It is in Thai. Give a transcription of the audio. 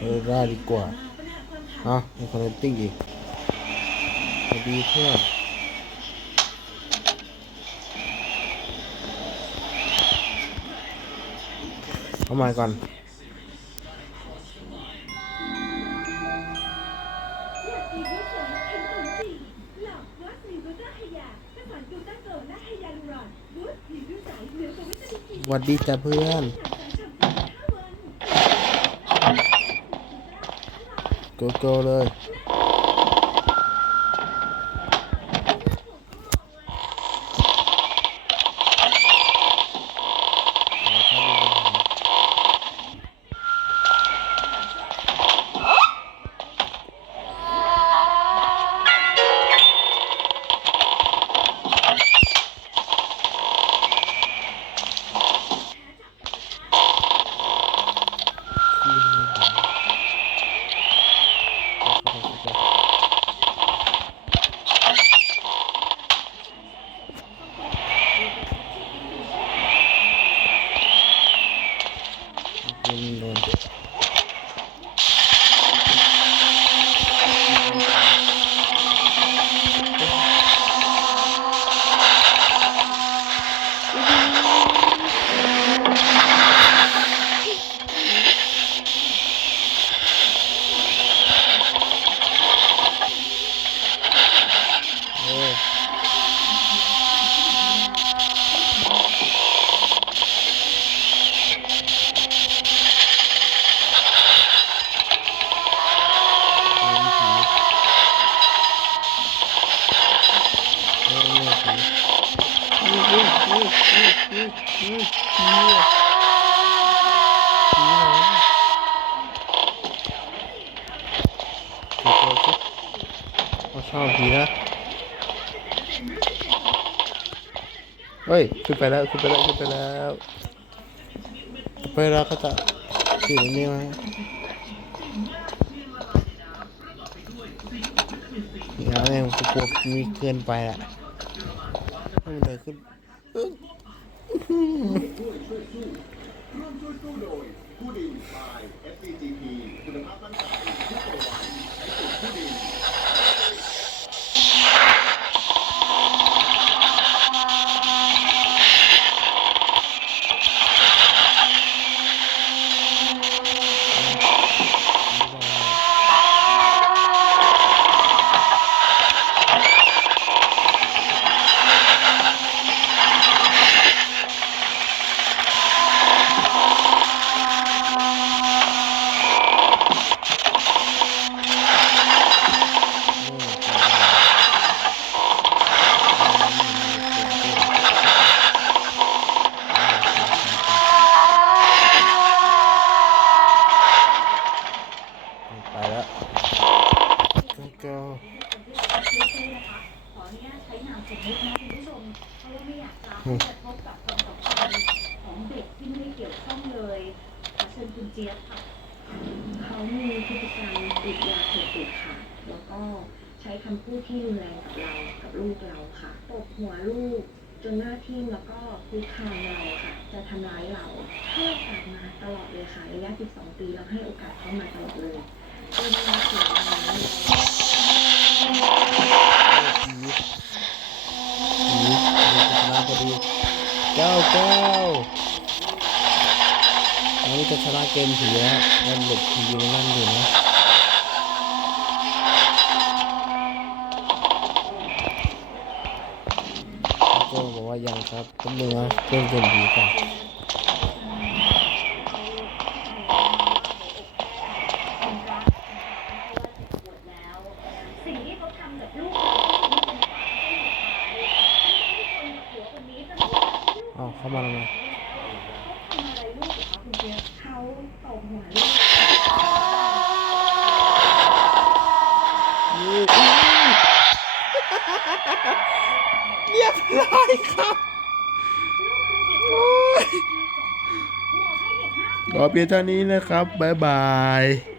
เออได้ดีกว่าอะมีคอนเนตติ้งอีกสวัสดีเพื่อนเอาใหม่ก่อนสวัสดีจ้ะเพื่อน โกโยิงโดนโอ้ยผีโอ้ยผีอุ้ยอุ้ยอุ้ย อุ้ยอุ้ยอุ้ยผีอะผีอะไรวะผีตัวสิเขาชอบผีนะเฮ้ยขึ้นไปแล้วขึ้นไปแล้วขึ้นไปแล้วขึ้นไปแล้วก็จะขี่ในนี้ไหมเดี๋ยวเนี่ยผมกลัวมีเกินไปอะให้มันเดินขึ้น อึ๊กอื้อหือผู้ดีบาย SCGP คุณภาพมั่นใจทุกตัว เลยขอเชิญคุณเจี๊ยบค่ะเขามีพฤติกรรมติดยาเสพติดค่ะ แล้วก็ใช้คำพูดที่รุนแรงกับเรากับลูกเราค่ะตบหัวลูกจนหน้าทิ่มแล้วก็คุกคามเราค่ะ จะทำร้ายเราให้โอกาสมาตลอดเลยค่ะระยะ 12 ปีเราให้โอกาสเขามาตลอดเลย เก้าเก้าอันนี้จะชนะเกมผีแล้วแล้วหลบผีนนั่นอยู่นะก็บอกว่ายังครับก็มือเล่นเกมผีก่อน สิ่งที่เขาทำกับลูกเราที่เป็นความเส้นสุดท้ายที่คนหัวคนนี้จะบ อกว่าลูกอ้าวเข้ามาทำไมเขาทำอะไรลูกเหรอคะคุณเจี๊ยบเขาตบหัวลูกนี่เรียบร้อยครับขอเพียงเท่านี้นะครับ บ๊ายบาย